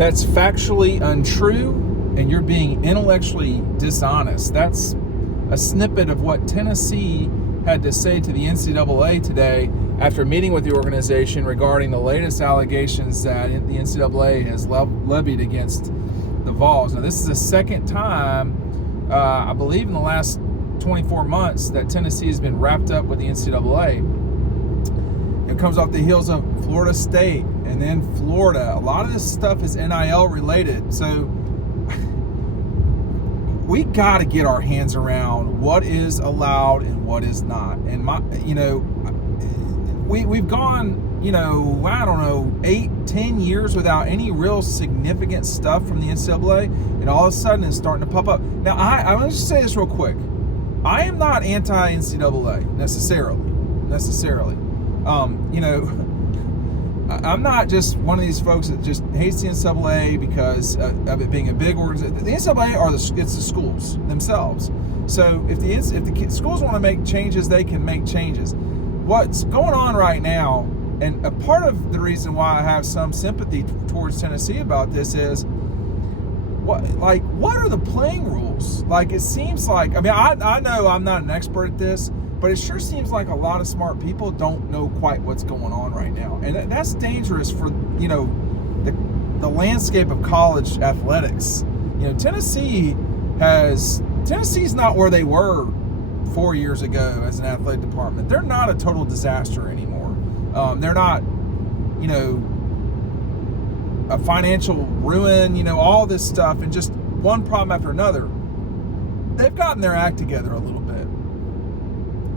that's factually untrue and you're being intellectually dishonest. That's a snippet of what Tennessee had to say to the NCAA today after meeting with the organization regarding the latest allegations that the NCAA has levied against the Vols. Now, this is the second time, I believe in the last 24 months, that Tennessee has been wrapped up with the NCAA. It comes off the heels of Florida State and then Florida. A lot of this stuff is NIL related. So we got to get our hands around what is allowed and what is not. And we've gone, I don't know, 8-10 years without any real significant stuff from the NCAA, and all of a sudden it's starting to pop up. Now, I'm going to just say this real quick. I am not anti-NCAA necessarily. I'm not just one of these folks that just hates the NCAA because of it being a big organization. The NCAA it's the schools themselves. So if the schools want to make changes, they can make changes. What's going on right now, and a part of the reason why I have some sympathy towards Tennessee about this is, what are the playing rules? Like, it seems like, I know I'm not an expert at this, but it sure seems like a lot of smart people don't know quite what's going on right now. And that's dangerous for, the landscape of college athletics. Tennessee's not where they were 4 years ago as an athletic department. They're not a total disaster anymore. They're not, a financial ruin, all this stuff, and just one problem after another. They've gotten their act together a little bit.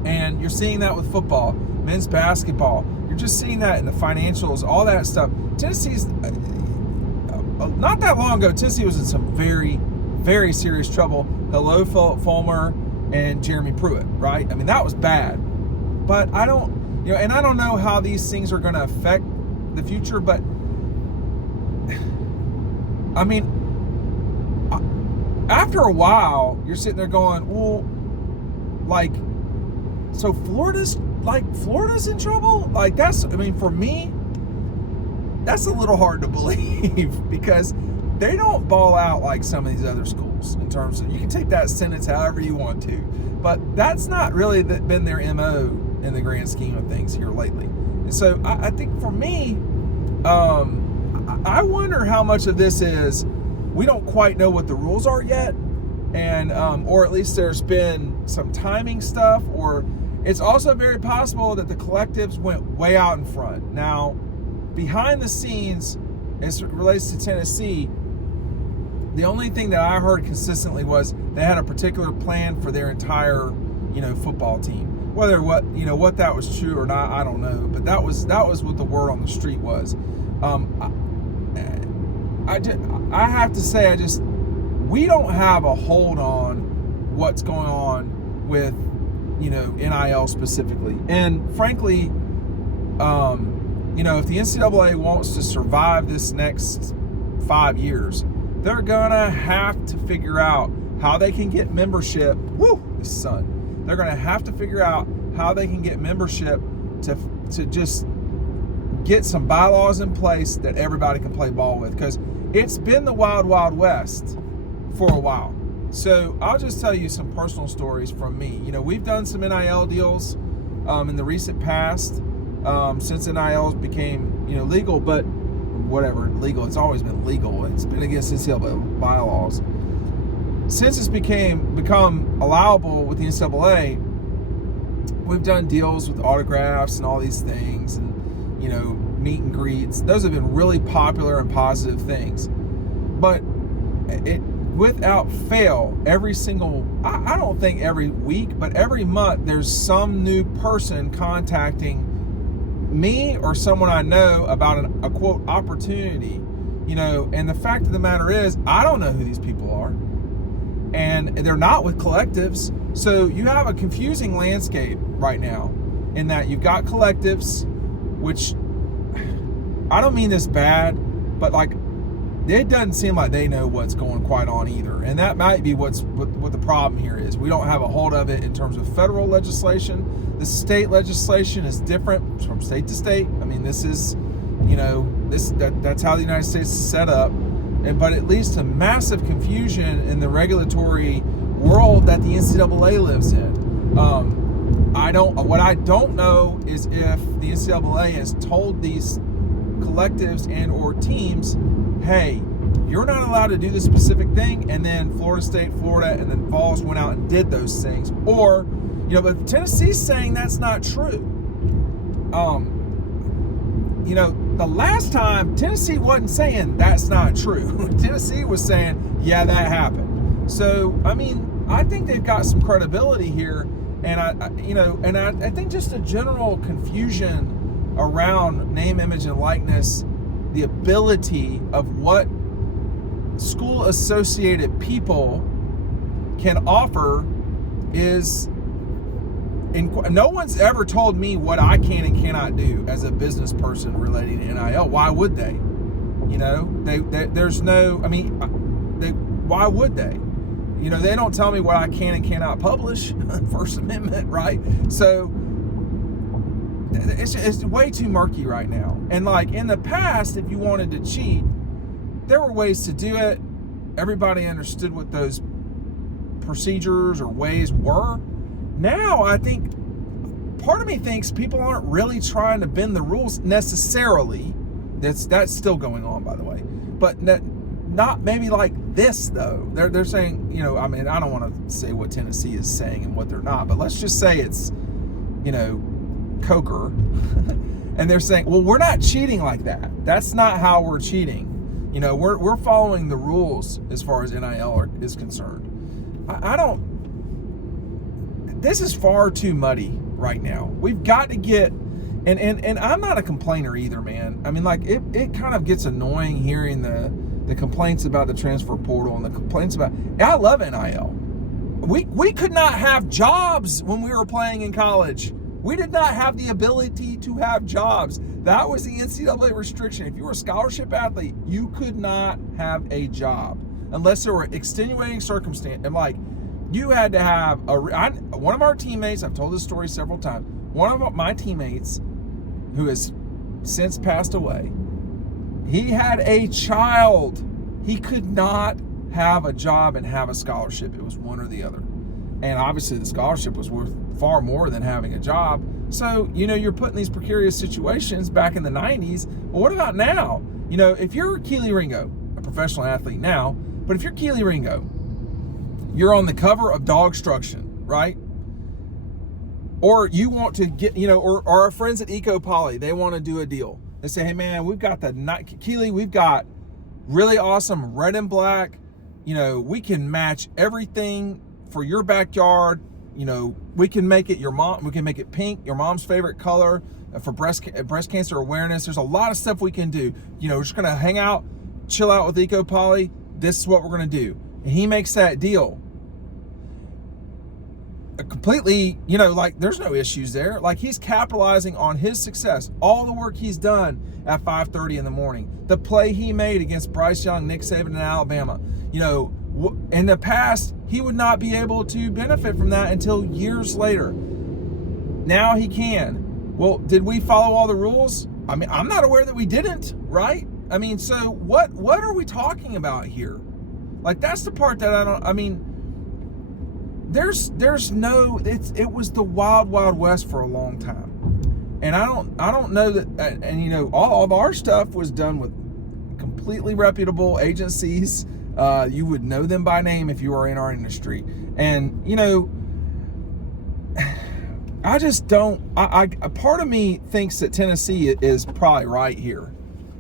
And you're seeing that with football, men's basketball. You're just seeing that in the financials, all that stuff. Tennessee's, not that long ago, Tennessee was in some very, very serious trouble. Hello, Philip Fulmer and Jeremy Pruitt, right? That was bad. But I don't, and I don't know how these things are going to affect the future, but after a while, you're sitting there going, well, so Florida's in trouble? For me, that's a little hard to believe because they don't ball out like some of these other schools in terms of, you can take that sentence however you want to, but that's not really been their MO in the grand scheme of things here lately. And so I think for me, I wonder how much of this is we don't quite know what the rules are yet, and or at least there's been some timing stuff, or it's also very possible that the collectives went way out in front. Now, behind the scenes, as it relates to Tennessee, the only thing that I heard consistently was they had a particular plan for their entire, football team. Whether what that was true or not, I don't know. But that was what the word on the street was. I have to say, we don't have a hold on what's going on with, NIL specifically. And frankly, if the NCAA wants to survive this next 5 years, they're gonna have to figure out how they can get membership. The sun. They're gonna have to figure out how they can get membership to just get some bylaws in place that everybody can play ball with, because it's been the wild, wild west for a while. So I'll just tell you some personal stories from me. We've done some NIL deals in the recent past since NIL became legal, but whatever, legal, it's always been legal. It's been against NCAA bylaws. Since it's become allowable with the NCAA, we've done deals with autographs and all these things, and meet and greets. Those have been really popular and positive things. But it, without fail, every single, I don't think every week, but every month, there's some new person contacting me or someone I know about a quote opportunity, and the fact of the matter is, I don't know who these people are, and they're not with collectives. So you have a confusing landscape right now in that you've got collectives, which I don't mean this bad, but it doesn't seem like they know what's going quite on either. And that might be what the problem here is. We don't have a hold of it in terms of federal legislation. The state legislation is different from state to state. This is, that's how the United States is set up. but it leads to massive confusion in the regulatory world that the NCAA lives in. What I don't know is if the NCAA has told these collectives and or teams, hey, you're not allowed to do this specific thing, and then Florida State, Florida, and then Vols went out and did those things. Or, but Tennessee's saying that's not true. The last time Tennessee wasn't saying that's not true. Tennessee was saying, yeah, that happened. So, I think they've got some credibility here, and I think just a general confusion around name, image, and likeness, the ability of what school-associated people can offer is. No one's ever told me what I can and cannot do as a business person relating to NIL. Why would they? There's no. Why would they? They don't tell me what I can and cannot publish. First Amendment, right? So it's way too murky right now. And like in the past, if you wanted to cheat, there were ways to do it. Everybody understood what those procedures or ways were. Now, I think part of me thinks people aren't really trying to bend the rules necessarily. That's still going on, by the way. But not maybe like this, though. They're saying, I don't want to say what Tennessee is saying and what they're not, but let's just say it's, Coker. And they're saying, well, we're not cheating like that. That's not how we're cheating. We're following the rules as far as NIL is concerned. This is far too muddy right now. We've got to get, and I'm not a complainer either, man. It kind of gets annoying hearing the complaints about the transfer portal and the complaints about, I love NIL. We could not have jobs when we were playing in college. We did not have the ability to have jobs. That was the NCAA restriction. If you were a scholarship athlete, you could not have a job unless there were extenuating circumstances. You had to have one of our teammates, I've told this story several times, one of my teammates who has since passed away, he had a child. He could not have a job and have a scholarship. It was one or the other. And obviously the scholarship was worth far more than having a job. So, you're put in these precarious situations back in the 90s. Well, what about now? If you're Keely Ringo, a professional athlete now, but if you're Keely Ringo, you're on the cover of Dawg, right? Or you want to get, or our friends at Eco Poly, they want to do a deal. They say, hey man, we've got Keely, we've got really awesome red and black. We can match everything for your backyard. We can make it we can make it pink, your mom's favorite color for breast cancer awareness. There's a lot of stuff we can do. We're just going to hang out, chill out with Eco Poly. This is what we're going to do. And he makes that deal. Completely, there's no issues there. He's capitalizing on his success. All the work he's done at 5:30 in the morning. The play he made against Bryce Young, Nick Saban in Alabama. In the past, he would not be able to benefit from that until years later. Now he can. Well, did we follow all the rules? I'm not aware that we didn't, right? So what are we talking about here? That's the part that there's no, it was the wild, wild west for a long time. And I don't know that, and all of our stuff was done with completely reputable agencies. You would know them by name if you were in our industry. And, I just don't, a part of me thinks that Tennessee is probably right here.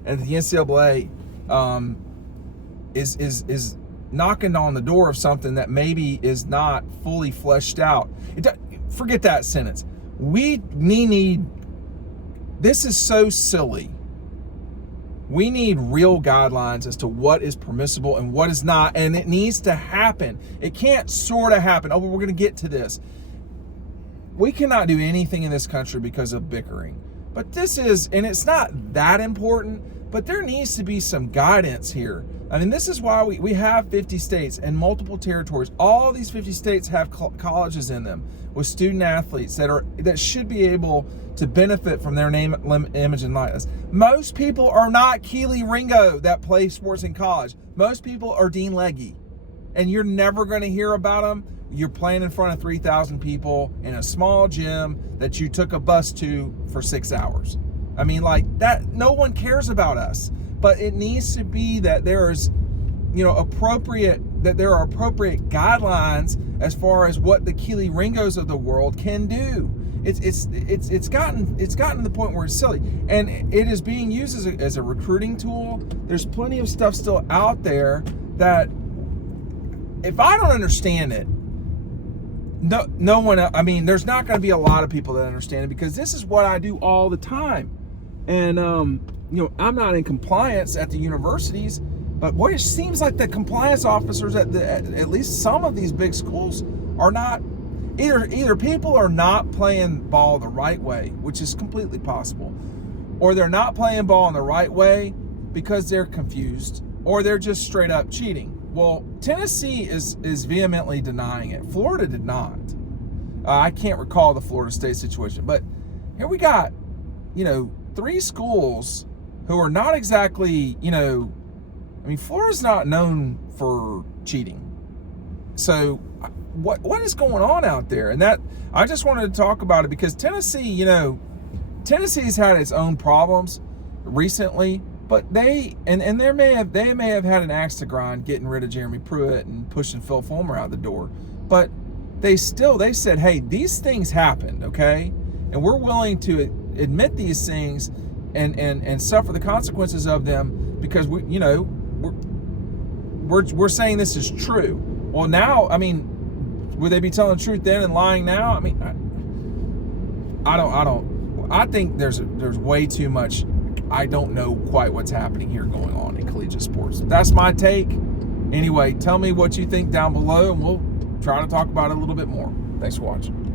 And the NCAA is knocking on the door of something that maybe is not fully fleshed out. Forget that sentence. We need, this is so silly. We need real guidelines as to what is permissible and what is not, and it needs to happen. It can't sort of happen. Oh, well, we're going to get to this. We cannot do anything in this country because of bickering. But this is, and it's not that important, But there needs to be some guidance here. I mean, this is why we have 50 states and multiple territories. All of these 50 states have colleges in them with student athletes that should be able to benefit from their name, image, and likeness. Most people are not Keely Ringo that play sports in college. Most people are Dean Legge, and you're never going to hear about them. You're playing in front of 3,000 people in a small gym that you took a bus to for 6 hours. I mean, like that, no one cares about us. But it needs to be that there is, there are appropriate guidelines as far as what the Keely Ringos of the world can do. It's gotten to the point where it's silly, and it is being used as a recruiting tool. There's plenty of stuff still out there that, if I don't understand it, no one. I mean, there's not going to be a lot of people that understand it, because this is what I do all the time, and I'm not in compliance at the universities, but boy, it seems like the compliance officers at least some of these big schools are not. Either people are not playing ball the right way, which is completely possible, or they're not playing ball in the right way because they're confused, or they're just straight up cheating. Well, Tennessee is vehemently denying it. Florida did not. I can't recall the Florida State situation, but here we got, 3 schools who are not exactly, Florida's not known for cheating. So what is going on out there? And that, I just wanted to talk about it because Tennessee, Tennessee's had its own problems recently, but they may have had an axe to grind getting rid of Jeremy Pruitt and pushing Phil Fulmer out the door. But they said, hey, these things happened, okay? And we're willing to admit these things and suffer the consequences of them, because we're saying this is true. Well, now, I mean, would they be telling the truth then and lying now? I mean, I think there's way too much. I don't know quite what's happening here going on in collegiate sports. That's my take. Anyway, tell me what you think down below, and we'll try to talk about it a little bit more. Thanks for watching.